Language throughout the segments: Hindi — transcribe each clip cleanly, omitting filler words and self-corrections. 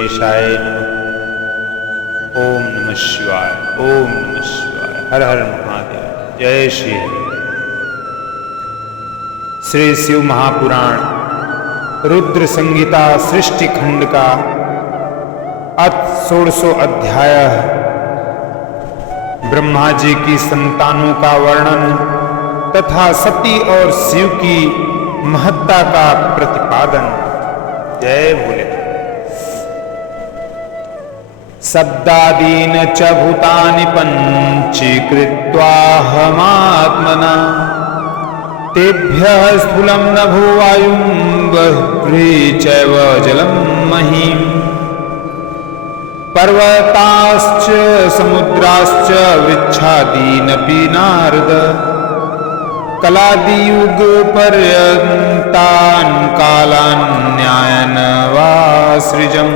गणेशाय नमः। ओम नमः शिवाय, ओम नमः शिवाय। हर हर महादेव। जय श्री हरि। श्री शिव महापुराण रुद्र संहिता सृष्टि खंड का 16वां अध्याय ब्रह्मा जी की संतानों का वर्णन तथा सती और शिव की महत्ता का प्रतिपादन। जय भोलेनाथ। शब्दादीन च भूतानि पञ्चीकृत्वाहमात्मना तेभ्यः स्थूलं नभो वायुं बह्वी चैव जलं महीम् पर्वताश्च समुद्राश्च वृक्षादीनपि नारद कलादियुग पर्यन्तान् कालान्यायन वा सृजम्।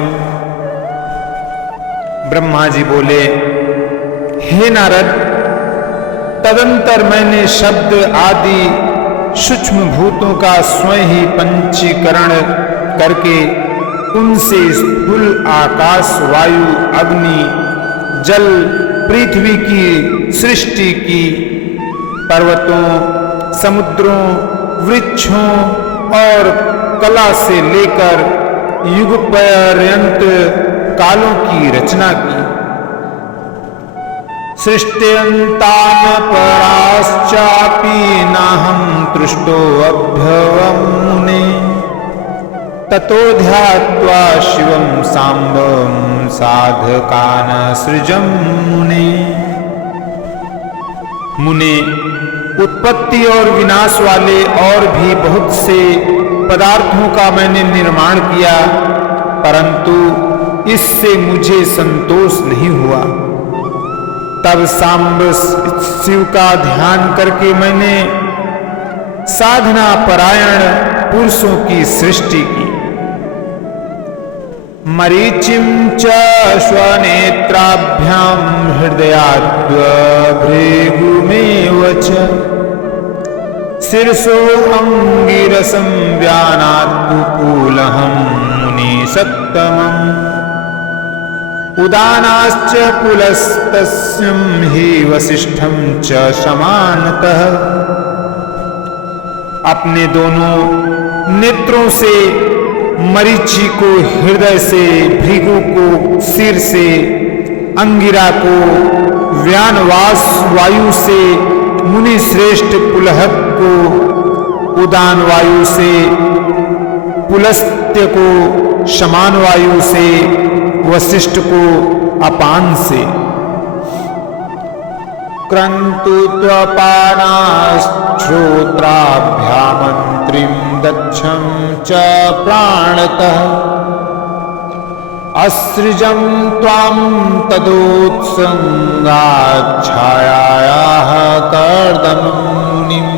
ब्रह्मा जी बोले, हे नारद, तदंतर मैंने शब्द आदि सूक्ष्म भूतों का स्वयं ही पंचीकरण करके उनसे स्थूल आकाश, वायु, अग्नि, जल, पृथ्वी की सृष्टि की, पर्वतों, समुद्रों, वृक्षों और कला से लेकर युग पर्यंत कालों की रचना की। सृष्ट्यन्तान पराश्चापि नाहं तृष्टोऽभ्यवं मुने ततो ध्यात्वा शिवं साम्बं साधकान् सृजं मुने। मुने, उत्पत्ति और विनाश वाले और भी बहुत से पदार्थों का मैंने निर्माण किया, परंतु इससे मुझे संतोष नहीं हुआ। तब सांब शिव का ध्यान करके मैंने साधना परायण पुरुषों की सृष्टि की। मरीचिं च स्वनेत्राभ्यां हृदयाद्भृगुमेव च शीर्षो अंगिरसं व्यानात् कुकूलहं मुनिसत्तमम् उदानाश्च पुलस्तस्यं हि वसिष्ठं च समानतः। अपने दोनों नेत्रों से मरीचि को हृदय से, भृगु को सिर से, अंगिरा को व्यानवास वायु से, मुनि श्रेष्ठ पुलहत को उदान वायु से, पुलस्त्य को समान वायु से, वशिष्ठ को अपान से। क्रन्तु त्वपानाश्रोत्राभ्यामन्त्रिं दक्षं च प्राणतः असृजं त्वां तदोत्संगाच्छायायाः कर्दमुनिम्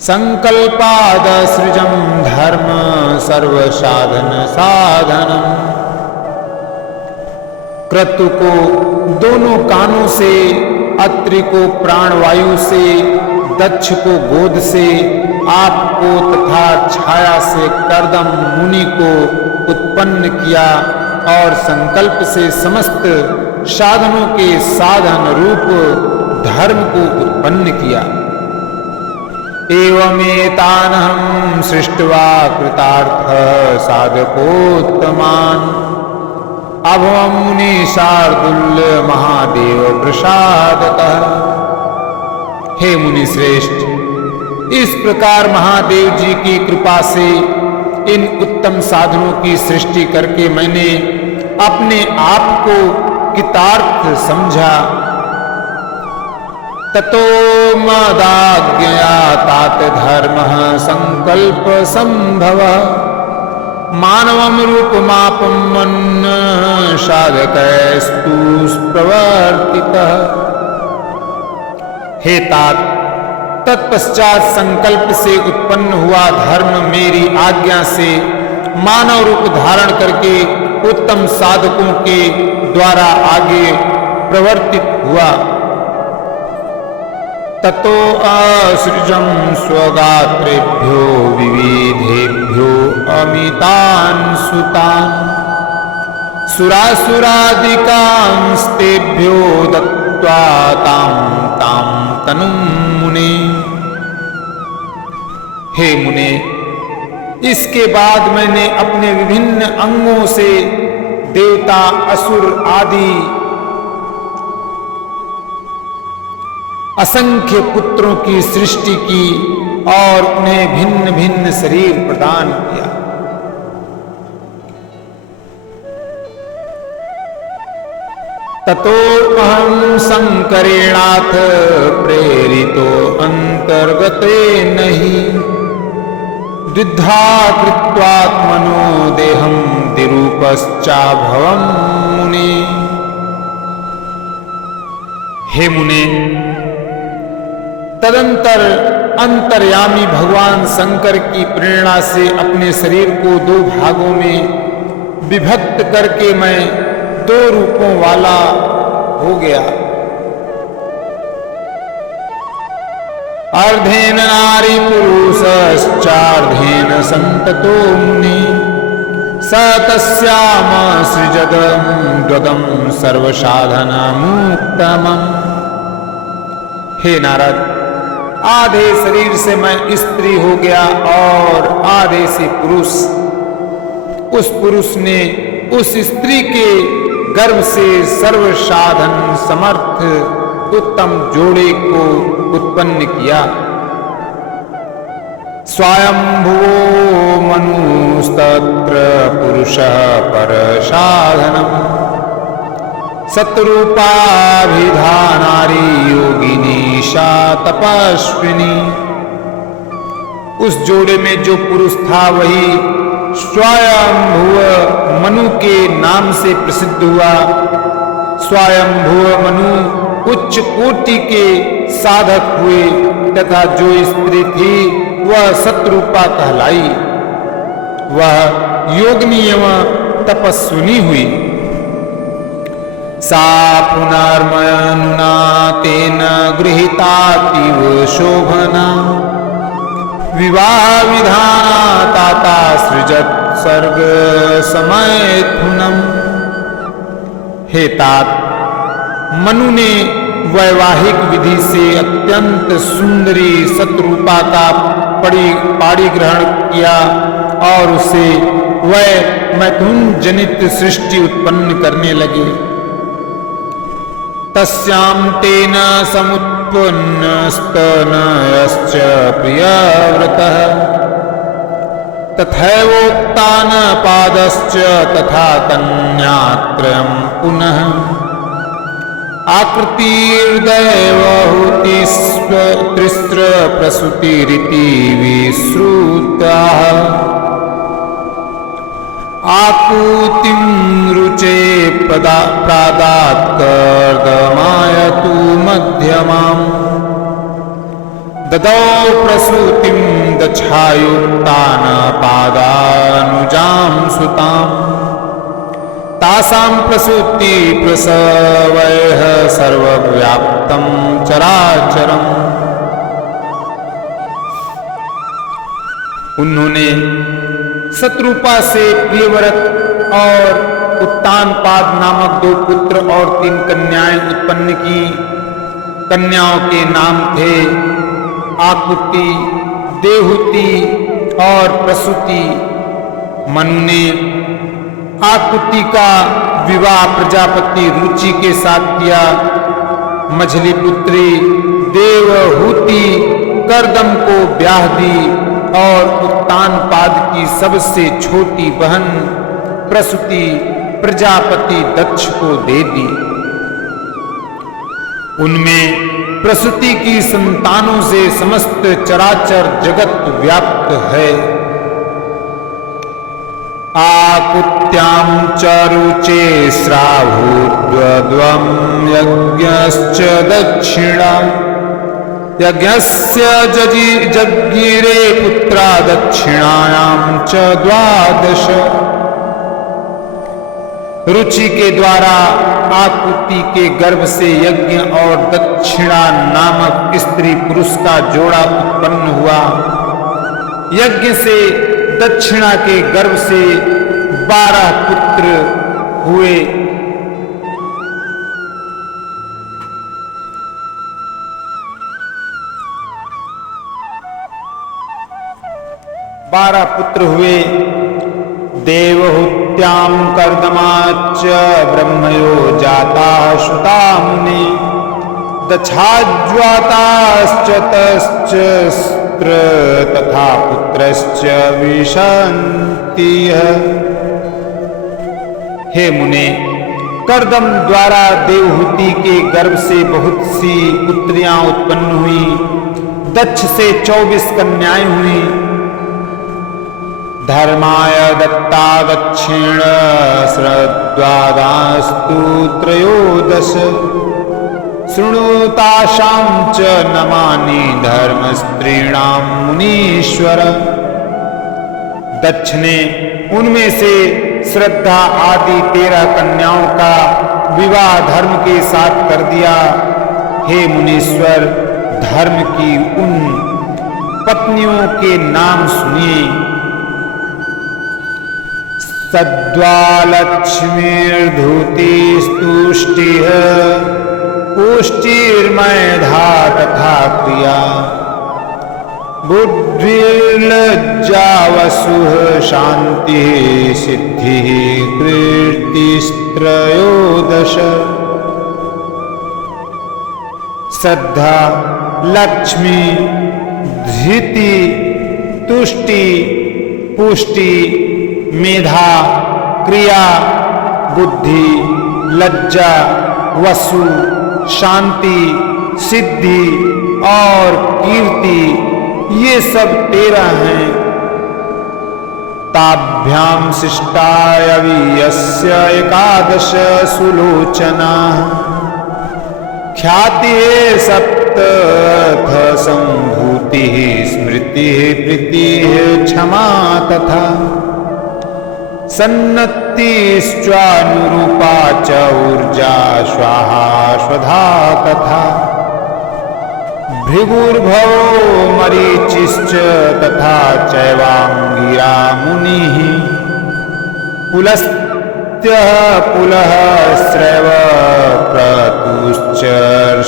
संकल्पादसृजं धर्म सर्वसाधन साधनम्। क्रतु को दोनों कानों से, अत्रि को प्राणवायु से, दक्ष को गोद से, आप को तथा छाया से कर्दम मुनि को उत्पन्न किया और संकल्प से समस्त साधनों के साधन रूप धर्म को उत्पन्न किया। एवमेतानहं सृष्ट्वा कृतार्थ साधकोत्तमान् अभवं मुनि शार्दुल्य महादेव प्रसादतः। हे मुनि श्रेष्ठ, इस प्रकार महादेव जी की कृपा से इन उत्तम साधनों की सृष्टि करके मैंने अपने आप को कृतार्थ समझा। ततो मदाज्ञया तात धर्मः संकल्प संभव मानवं रूपमापं मन्न साधकैस्तु प्रवर्तितः। हे तात, तत्पश्चात संकल्प से उत्पन्न हुआ धर्म मेरी आज्ञा से मानव रूप धारण करके उत्तम साधकों के द्वारा आगे प्रवर्तित हुआ। ततो असृजं स्वगात्रेभ्यो विविधेभ्यो अमितान् सुतान् सुरासुरादिकांस्तेभ्यो दत्त्वा तां तनुं मुने। हे मुने, इसके बाद मैंने अपने विभिन्न अंगों से देवता, असुर आदि असंख्य पुत्रों की सृष्टि की और उन्हें भिन्न भिन्न शरीर प्रदान किया। ततो अहं शंकरेणाथ प्रेरितो अंतर्गतेन हि द्विधा कृत्वात्मनो देहं दिरूपश्चाभवं मुने। हे मुने, तदंतर अंतर्यामी भगवान शंकर की प्रेरणा से अपने शरीर को दो भागों में विभक्त करके मैं दो रूपों वाला हो गया। अर्धेन नारी पुरुषश्चार्धेन संततो मुनि स तस्याम सृजदं द्वदं सर्वसाधनमुत्तमम्। हे नारद, आधे शरीर से मैं स्त्री हो गया और आधे से पुरुष। उस पुरुष ने उस स्त्री के गर्भ से सर्व साधन समर्थ उत्तम जोड़े को उत्पन्न किया। स्वयंभुवो मनुस्तत्र पुरुषः परसाधनम् सतरूपाभिधानारी योगिनी सा तपस्विनी। उस जोड़े में जो पुरुष था वही स्वयंभुव मनु के नाम से प्रसिद्ध हुआ। स्वयंभुव मनु उच्च कोटि के साधक हुए तथा जो स्त्री थी वह सतरूपा कहलाई। वह योगिनी एवं तपस्विनी हुई। सा पुनर्मनुना तेन गृहीतातीव शोभना विवाह विधाना ताता सृजत सर्ग समैथुनम्। हे तात, मनु ने वैवाहिक विधि से अत्यंत सुंदरी सतरूपा का पाड़ी ग्रहण किया और उसे वह मैथुन जनित सृष्टि उत्पन्न करने लगे। तस्यां तेन समुत्पन्नस्तनयश्च प्रियव्रतः तथैवोक्तान पादश्च तथा कन्यात्रयं पुनः आकृतिर्दैवहूतिस्त्रिस्र प्रसूतिरिति विश्रुताः आपूतिं रुचे प्रादात् कर्दमायतु मध्यमाम् ददौ प्रसूतिं दक्षायुक्तान् पादानुजां सुताम् तासां प्रसूति प्रसवैः सर्वव्याप्तं चराचरम्। उन्होंने शत्रुपा से प्रियव्रत और उत्तानपाद नामक दो पुत्र और 3 कन्याएं उत्पन्न की। कन्याओं के नाम थे आकुति, देहुति और प्रसूति। मनु ने आकुति का विवाह प्रजापति रुचि के साथ किया। मझली पुत्री देवहूति कर्दम को ब्याह दी और उत्तानपाद की सबसे छोटी बहन प्रसूति प्रजापति दक्ष को दे दी। उनमें प्रसूति की संतानों से समस्त चराचर जगत व्याप्त है। आकुत्यां च रुचे श्रावुद्वद्वं यज्ञश्च दक्षिणा यज्ञस्य जज्ञिरे पुत्रा दक्षिणायां च 12। रुचि के द्वारा आकुति के गर्भ से यज्ञ और दक्षिणा नामक स्त्री पुरुष का जोड़ा उत्पन्न हुआ। यज्ञ से दक्षिणा के गर्भ से 12 पुत्र हुए। देवहूत्यां कर्दमाच्च ब्रह्मयो जाता श्रुता मुने दक्षाज्वाताश्च तश्च तथा पुत्रश्च विशन्तिः। हे मुने, कर्दम द्वारा देवहूति के गर्भ से बहुत सी पुत्रियां उत्पन्न हुई। दक्ष से 24 कन्याएं हुई। धर्माय दत्ता दक्षिण श्रद्वादास्तु त्रयोदश शृणुताशां च नमानि धर्म स्त्रीणां मुनीश्वर। दक्ष ने उनमें से श्रद्धा आदि 13 कन्याओं का विवाह धर्म के साथ कर दिया। हे मुनीश्वर, धर्म की उन पत्नियों के नाम सुनिए। सद्वालक्ष्मीर्धूतिस्तुष्टिः पुष्टिर्मेधा तथा क्रिया बुद्धिर्लज्जा वसुः शान्तिः सिद्धिः कीर्तिस्त्रयोदश। श्रद्धा, लक्ष्मी, धृति, तुष्टि, पुष्टि, मेधा, क्रिया, बुद्धि, लज्जा, वसु, शांति, सिद्धि और कीर्ति, ये सब 13 हैं। ताभ्याम शिष्टायवीयस्य एकादश सुलोचना ख्यातिः सप्तथ संभूतिः स्मृतिः प्रीतिः क्षमा तथा सन्नतिश्चानुरूपा च ऊर्जा स्वाहा स्वधा तथा भृगुर्भवो मरीचिश्च तथा चैवांगिरा मुनिः पुलस्त्यः पुलः श्रैव क्रतुश्च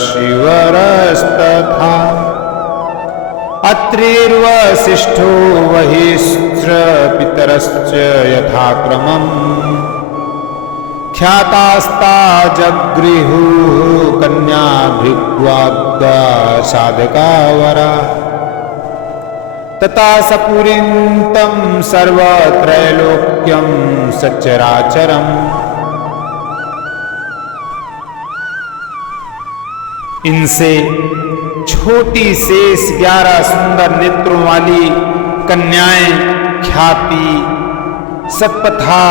शिवरस्तथा अत्रिर्वसिष्ठो वहिश्च पितरश्च यथाक्रमम् ख्यातास्ता जगृहुः कन्या भृग्वाब्दा साधका वरा तथा सपुरीन्तं सर्वत्रैलोक्यं सचराचरम्। इनसे छोटी शेष 11 सुंदर नेत्रों वाली कन्याएं ख्याति, सत्पथा,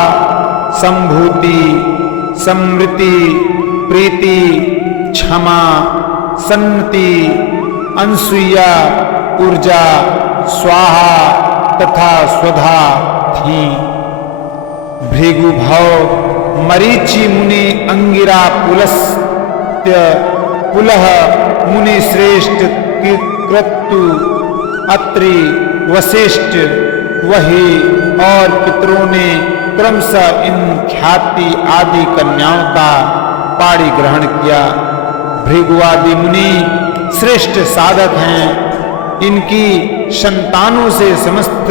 संभूति, समृति, प्रीति, क्षमा, सन्नति, अनसुईया, ऊर्जा, स्वाहा तथा स्वधा थी। भृगुभव, मरीचि मुनि, अंगिरा, पुलस्त्य, पुलह मुनि श्रेष्ठ, क्रतु, अत्रि, वशिष्ठ, वही और पितरों ने क्रमशः इन ख्याति आदि कन्याओं का पाणी ग्रहण किया। भृगुआदि मुनि श्रेष्ठ साधक हैं। इनकी संतानों से समस्त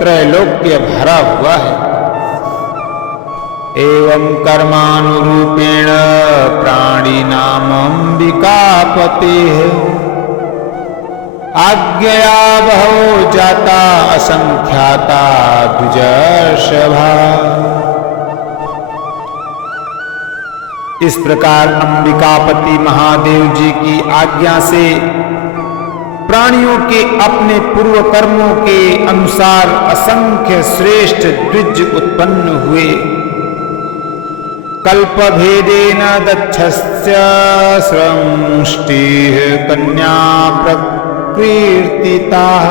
त्रैलोक्य भरा हुआ है। एवं कर्मानुरूपेण प्राणिनाम अंबिकापतेः आज्ञया बहवो जाता असंख्याता द्विजर्षभा। इस प्रकार अंबिकापति महादेव जी की आज्ञा से प्राणियों के अपने पूर्व कर्मों के अनुसार असंख्य श्रेष्ठ द्विज उत्पन्न हुए। कल्पभेदेन दक्षस्य सृष्टिः कन्या प्रकीर्तिताः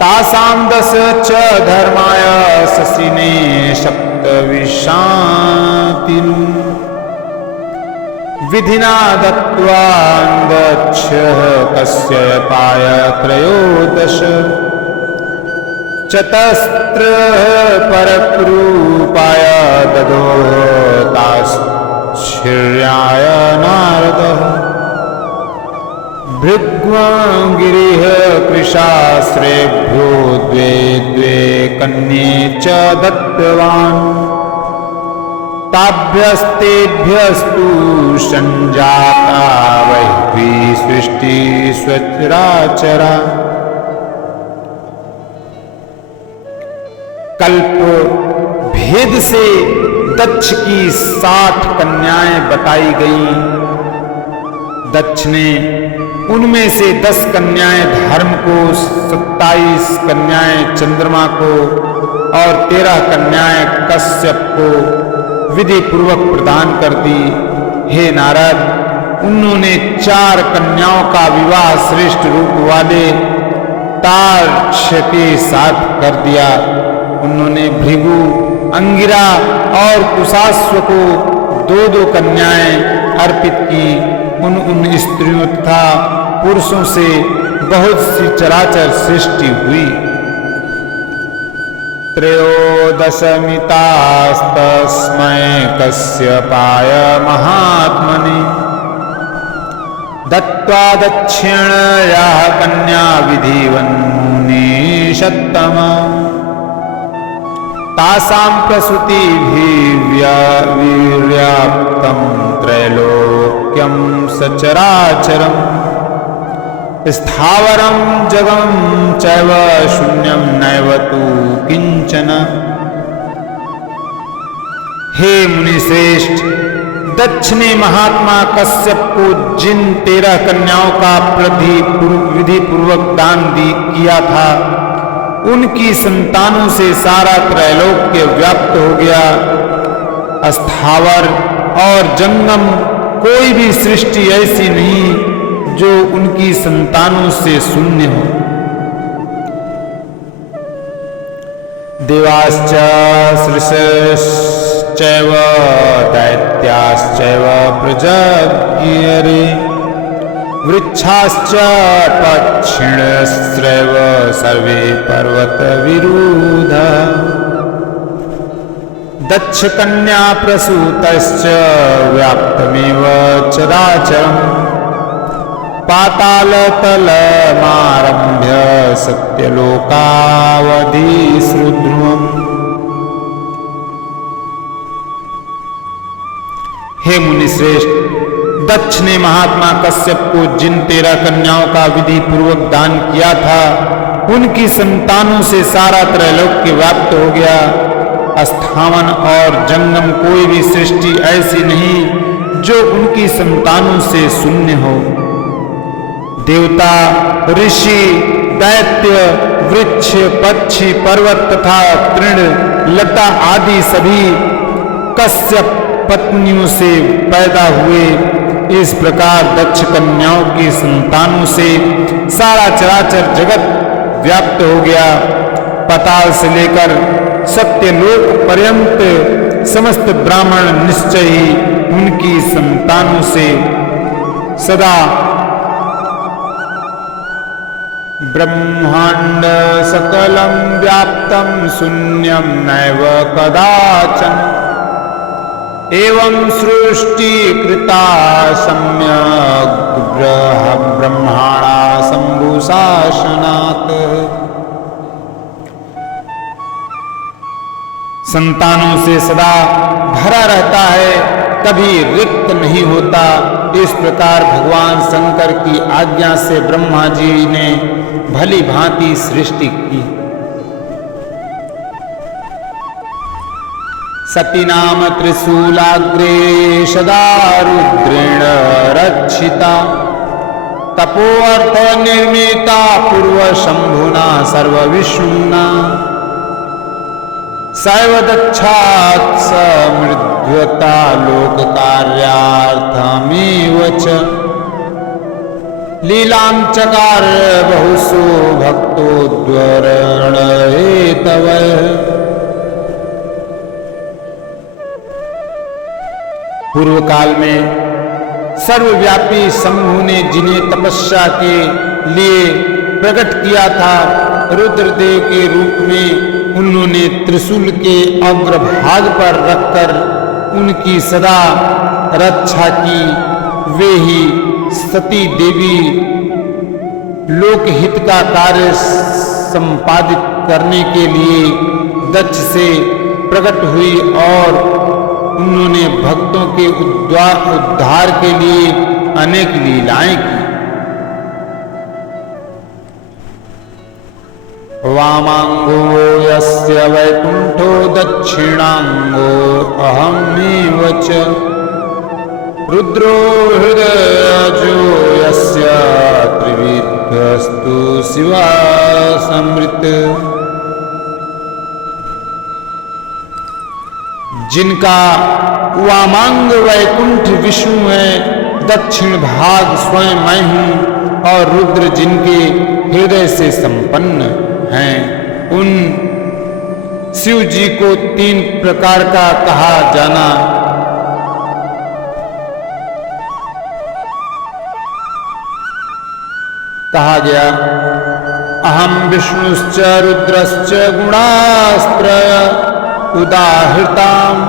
तासां 10 च धर्माय शशिने सप्तविशातिन् विधिना दत्त्वा दक्षः कश्यपाय 13 च चतस्त्र परक्रूपाय ददो ताश्चर्याय नारदः भृग्वाङ्गिरिः कृशास्त्रेभ्यो द्वे द्वे कन्ये च दत्तवान् ताभ्यस्तेभ्यस्तु संजाता वैश्वी सृष्टि स्वचराचरा। कल्प भेद से दक्ष की 60 कन्याएं बताई गईं। दक्ष ने उनमें से 10 कन्याएं धर्म को, 27 कन्याएं चंद्रमा को और 13 कन्याएं कश्यप को विधि पूर्वक प्रदान कर दी। हे नारद, उन्होंने 4 कन्याओं का विवाह श्रेष्ठ रूप वाले तार्क्ष के साथ कर दिया। उन्होंने भृगु, अंगिरा और कुशाश्व को 2-2 कन्याएं अर्पित की। उन स्त्रियों तथा पुरुषों से बहुत सी चराचर सृष्टि हुई। त्रयोदशमितास्तस्मै कश्यपाय महात्मने दत्त्वा दक्षिणयाः कन्या विधिवन्निषत्तमा तासां प्रसूतिभिर्व्याप्तं त्रैलोक्यं सचराचरम् स्थावरं जगं चैव शून्यं नैव तु किंचन। हे मुनिश्रेष्ठ, दक्ष ने महात्मा कश्यप को जिन 13 कन्याओं का विधि पूर्वक दान किया था, उनकी संतानों से सारा त्रैलोक्य व्याप्त हो गया। स्थावर और जंगम कोई भी सृष्टि ऐसी नहीं जो उनकी संतानों से शून्य हो। देवाश्च सृष्टश्चैव दैत्याश्चैव प्रजज्ञिरे वृक्षाश्च पक्षिणश्चैव सर्वे पर्वतविरूढा दक्ष कन्या प्रसूतश्च व्याप्तमेव चराचरम् पातालतलमारभ्य सत्यलोकावधिसृध्रुवम्। हे मुनिश्रेष्ठ, दक्ष ने महात्मा कश्यप को जिन 13 कन्याओं का विधि पूर्वक दान किया था, उनकी संतानों से सारा त्रैलोक्य व्याप्त हो गया। स्थावन और जंगम कोई भी सृष्टि ऐसी नहीं जो उनकी संतानों से शून्य हो। देवता, ऋषि, दैत्य, वृक्ष, पक्षी, पर्वत तथा तृण, लता आदि सभी कश्यप पत्नियों से पैदा हुए। इस प्रकार दक्ष कन्याओं की संतानों से सारा चराचर जगत व्याप्त हो गया। पाताल से लेकर सत्यलोक पर्यंत समस्त ब्राह्मण निश्चय ही उनकी संतानों से सदा ब्रह्मांड सकलं व्याप्तं शून्यं नैव कदाचन एवं सृष्टि कृता सम्यक् ब्रह्माणा शंभुशासनात्। संतानों से सदा भरा रहता है, कभी रिक्त नहीं होता। इस प्रकार भगवान शंकर की आज्ञा से ब्रह्मा जी ने भली भांति सृष्टि की। सती नाम त्रिशूलाग्रे सदा रुद्रेण रक्षिता तपोअर्थ निर्मिता पूर्व शंभुना सर्वविष्णुना सैव दक्षात् समृद्धता लोक कार्यार्थमेव च लीलां चकार बहुसु भक्तोद्वरण हेतवः। पूर्व काल में सर्वव्यापी शंभु ने जिन्हें तपस्या के लिए प्रकट किया था, रुद्रदेव के रूप में उन्होंने त्रिशूल के अग्रभाग पर रखकर उनकी सदा रक्षा की। वे ही सती देवी लोकहित का कार्य संपादित करने के लिए दक्ष से प्रकट हुई और उन्होंने भक्तों के उद्धार के लिए अनेक लीलाएं की। वामांगो यस्य वैकुंठो दक्षिणांगो अहमेव च रुद्रो हृदयजो यस्य त्रिविधस्तु शिवा समृत। जिनका वामांग वैकुंठ विष्णु है, दक्षिण भाग स्वयं मैं हूं और रुद्र जिनके हृदय से संपन्न हैं, उन शिव जी को 3 प्रकार का कहा जाना। कहा गया अहम विष्णुश्च रुद्रश्च गुणास्त्रय उदाहृताम्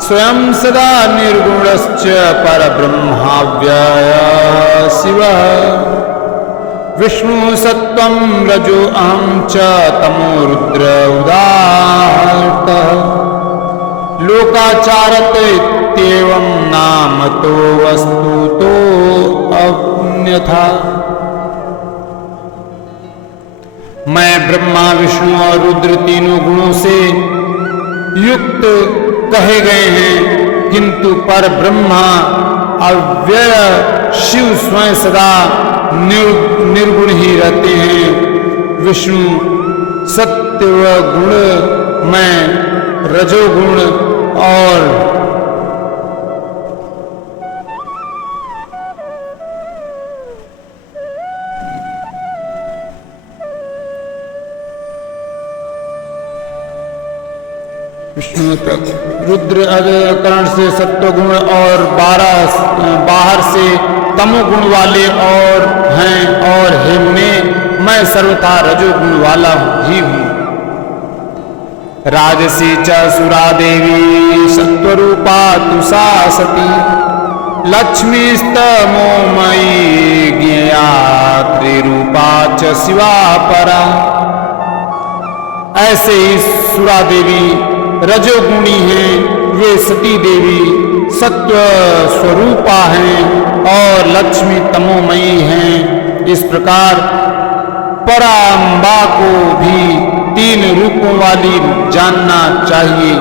स्वयं सदा निर्गुणश्च परब्रह्माव्यय शिवः विष्णु सत्वं रजो अहं च तमो रुद्र उदाहृतः लोकाचारत इत्येवं नाम तो वस्तुतो अन्यथा। मैं ब्रह्मा विष्णु और रुद्र तीनों गुणों से युक्त कहे गए हैं, किंतु पर ब्रह्मा अव्यय शिव स्वयं सदा निर्गुण ही रहते हैं। विष्णु सत्व गुण, मैं रजोगुण और विष्णु रुद्र कर्ण से सत्वगुण और 12 बाहर से तमोगुण वाले और हैं, और हे मुने मैं सर्वथा रजोगुण वाला ही हूं। राजसी च सुरा देवी सत्वरूपा तु सा सती लक्ष्मीस्तमोमयी ज्ञेया त्रिरूपा च शिवा परा। ऐसे ही सुरा देवी रजोगुणी हैं, वे सती देवी सत्व स्वरूपा हैं और लक्ष्मी तमोमयी हैं। इस प्रकार पराम्बा को भी 3 रूपों वाली जानना चाहिए।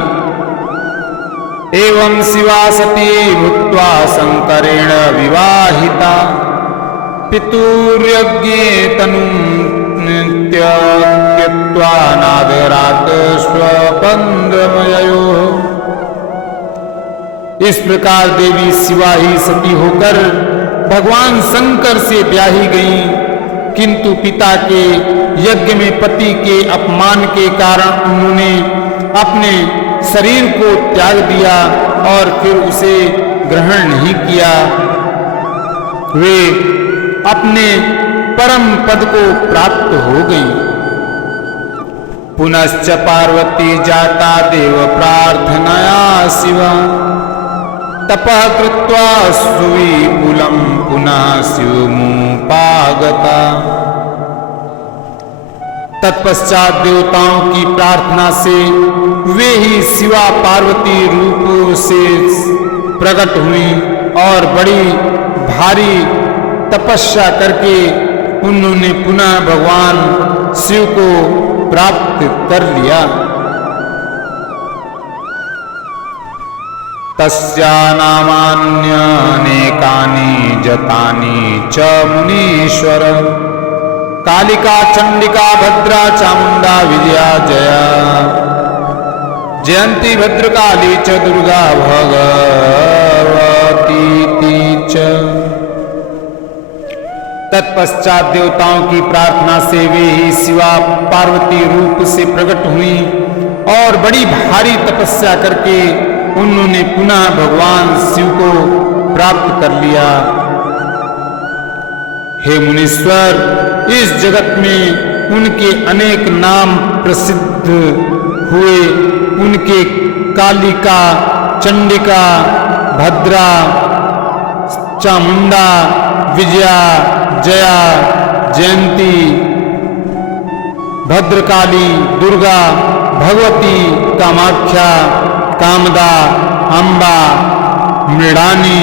एवं शिवा सती भूत्वा शंकरेण विवाहिता पितुर्यज्ञे त्यक्त्वा नागरात स्वपंद्रमयो। इस प्रकार देवी शिवा ही सती होकर भगवान शंकर से ब्याही गई, किंतु पिता के यज्ञ में पति के अपमान के कारण उन्होंने अपने शरीर को त्याग दिया और फिर उसे ग्रहण नहीं किया। वे अपने परम पद को प्राप्त हो गई। पुनश्च पार्वती जाता देव प्रार्थनया शिवा तपः कृत्वा सुविपुलं पुनः शिवमुपागता। तत्पश्चात देवताओं की प्रार्थना से वे ही शिवा पार्वती रूप से प्रकट हुई और बड़ी भारी तपस्या करके उन्होंने पुनः भगवान शिव को प्राप्त कर लिया। तस्या नामान्यनेकानि जतानि च मुनीश्वर कालिका चंडिका भद्रा चामुंडा विजया जया जयंती भद्रकाली च दुर्गा भगवती च। तत्पश्चात देवताओं की प्रार्थना से वे ही शिवा पार्वती रूप से प्रकट हुई और बड़ी भारी तपस्या करके उन्होंने पुनः भगवान शिव को प्राप्त कर लिया। हे मुनीश्वर, इस जगत में उनके अनेक नाम प्रसिद्ध हुए। उनके कालिका, चंडिका, भद्रा, चामुंडा, विजया, जया, जयंती, भद्रकाली, दुर्गा, भगवती, कामाख्या, कामदा, अम्बा, मृडानी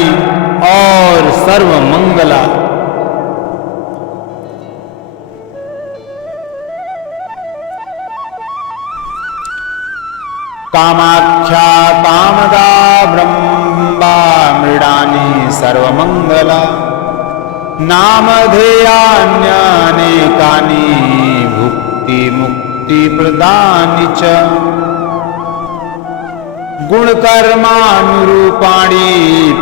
और सर्वमंगला। कामाख्या, कामदा, ब्रह्मा, मृडानी, सर्वमंगला, नामधेयान्यानेकानि भुक्ति मुक्ति प्रदानि च, गुणकर्मानुरूपाणि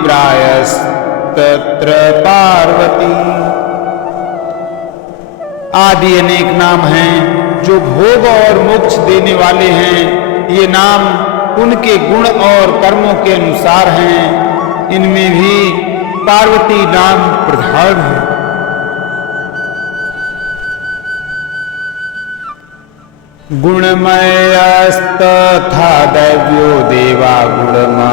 प्रायस्तत्र पार्वती। आदि अनेक नाम हैं जो भोग और मोक्ष देने वाले हैं। ये नाम उनके गुण और कर्मों के अनुसार हैं। इनमें भी पार्वती नाम प्रधान है। गुणमयस्तथा दैव्यो देवा गुणमयास्त्रयः,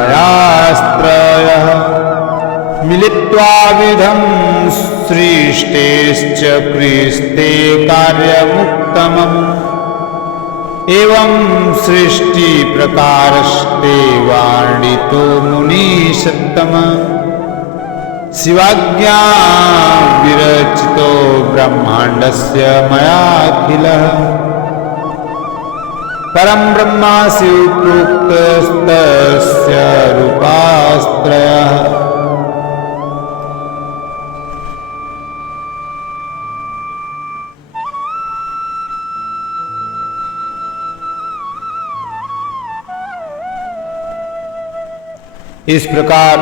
मिलित्वा विधं सृष्टेश्च क्रिस्ते कार्यमुत्तमम्। एवं सृष्टि प्रकारस्ते वार्णितो मुनीषत्तम, शिवाज्ञा विरचितो ब्रह्माण्डस्य मयाखिलः। परम ब्रह्मा शिवप्रोक्तस्तस्य रूपास्त्रयः। इस प्रकार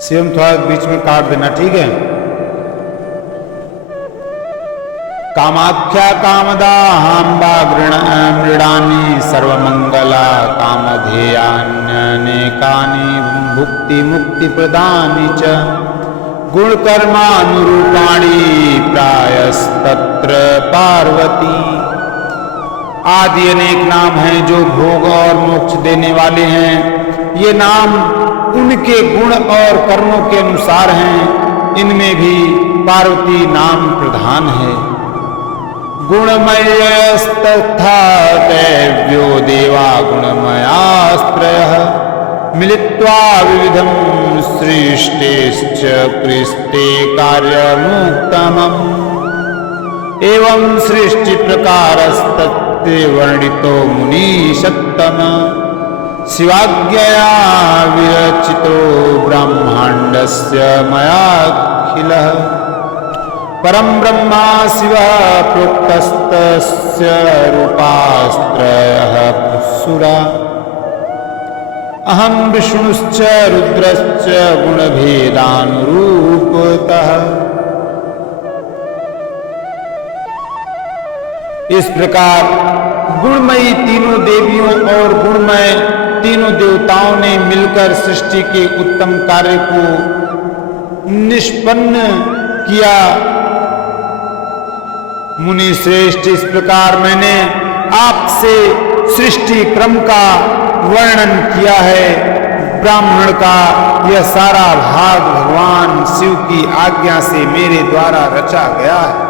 शिवम थोड़ा बीच में काट देना, ठीक है। कामाख्या, कामदा, हाम्बा, मृडानी, सर्वमंगला, कामधेयान्यनेकानि भुक्ति मुक्ति प्रदानि च, गुणकर्मानुरूपाणि प्रायस्तत्र पार्वती। आदि अनेक नाम हैं जो भोग और मोक्ष देने वाले हैं। ये नाम उनके गुण और कर्मों के अनुसार हैं। इनमें भी पार्वती नाम प्रधान है। गुणमयस्तथा दैव्यो देवा गुणमयास्त्रयः, मिलित्वा विविधं सृष्टेश्च क्रिस्ते कार्यमुत्तमम्। एवं सृष्टि प्रकारस्तत्ते वर्णितो मुनीषत्तम, शिवाज्ञया विरचितो ब्रह्माण्डस्य मयाखिलः। परम ब्रह्मा शिवः प्रोक्तस्तस्य रूपास्त्रयः सुरा। अहं विष्णुश्च रुद्रश्च गुणभेदानुरूपतः। इस प्रकार गुणमयी तीनों देवियों और गुणमय तीनों देवताओं ने मिलकर सृष्टि के उत्तम कार्य को निष्पन्न किया। मुनि श्रेष्ठ, इस प्रकार मैंने आपसे सृष्टि क्रम का वर्णन किया है। ब्राह्मण का यह सारा भाग भगवान शिव की आज्ञा से मेरे द्वारा रचा गया है।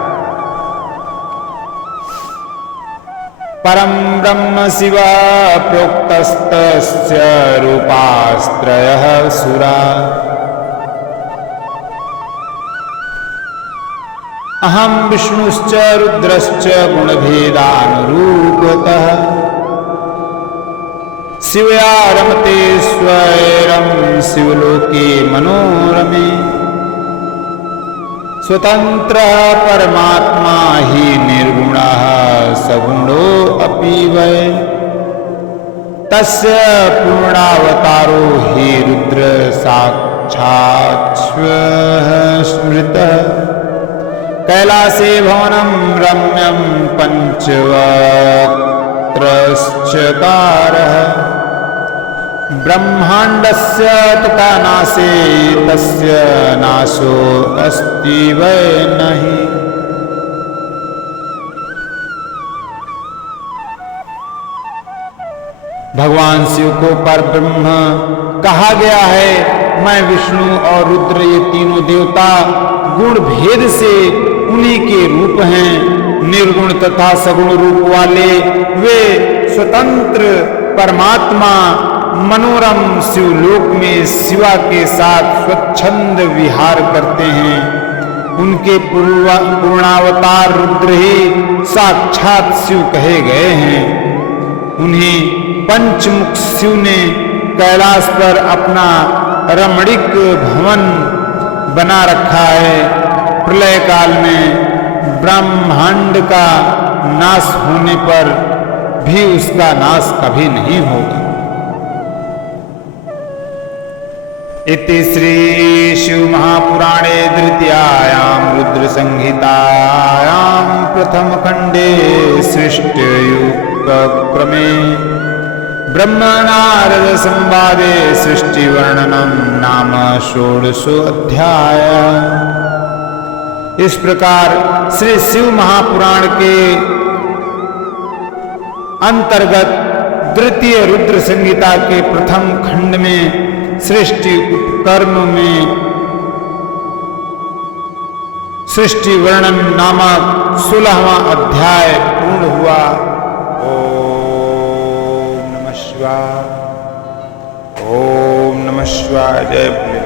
परम ब्रह्म शिवः प्रोक्तस्तस्य रूपास्त्रयः सुरा। अहं विष्णुश्च रुद्रश्च गुणभेदानुरूपतः। शिवया रमते स्वैरं शिवलोके मनोरमे। स्वतंत्र परमात्मा हि निर्गुणः सगुणो अपि वै। तस्य पूर्णावतारो हि रुद्र साक्षात् स्मृतः। कैलासे भवनं रम्यं पञ्चवक्त्रश्चकारः। ब्रह्मांडस्य तथा नासे तस्य नाशो अस्ति वै नहि। भगवान शिव को परब्रह्म कहा गया है। मैं विष्णु और रुद्र ये तीनों देवता गुण भेद से उन्हीं के रूप हैं। निर्गुण तथा सगुण रूप वाले वे स्वतंत्र परमात्मा मनोरम शिवलोक में शिवा के साथ स्वच्छंद विहार करते हैं। उनके पूर्णावतार रुद्र ही साक्षात शिव कहे गए हैं। उन्हें पंचमुख शिव ने कैलाश पर अपना रमणीक भवन बना रखा है। प्रलय काल में ब्रह्मांड का नाश होने पर भी उसका नाश कभी नहीं होगा। इति श्री शिव महापुराणे द्वितीयायां रुद्र संहितायां प्रथम खंडे सृष्टियुक्तक्रमे ब्रह्म नारद संवादे सृष्टि वर्णनम नाम षोडशो अध्याय। इस प्रकार श्री शिव महापुराण के अंतर्गत द्वितीय रुद्र संहिता के प्रथम खंड में सृष्टि उपकर्म में सृष्टि वर्णन नामक 16वां अध्याय पूर्ण हुआ। ओम नमः शिवाय। ओम नमः शिवाय। जय भोलेनाथ।